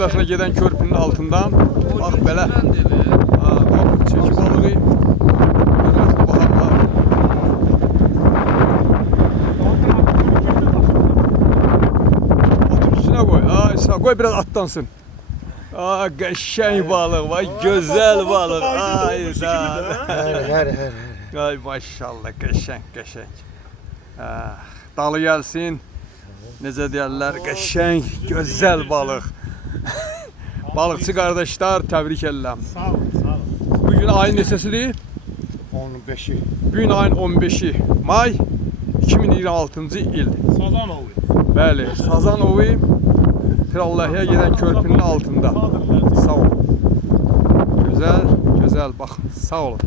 Yarımadasına giden körpünün altından bak belə. Bak çeki balığı. Hörmətli baxanlar. Atın üstüne koy. Ay sağ koy biraz atlansın. Aa qəşəng balıq vay gözəl balıq. Ay sağ. Ay maşallah qəşəng. Dalı gəlsin. Necə deyərlər, qəşəng, gözəl balıq. Balıqçı qardaşlar, təbrik edirəm. Sağ olun. Bugün ayın neçəsidir? 15'i. Bugün ayın 15'i may 2026-cı il. Sazan ovu. Bəli, Sazan ovu Pirallahıya gedən körpünün altında. Sağ olun. Gözəl, baxın, sağ olun.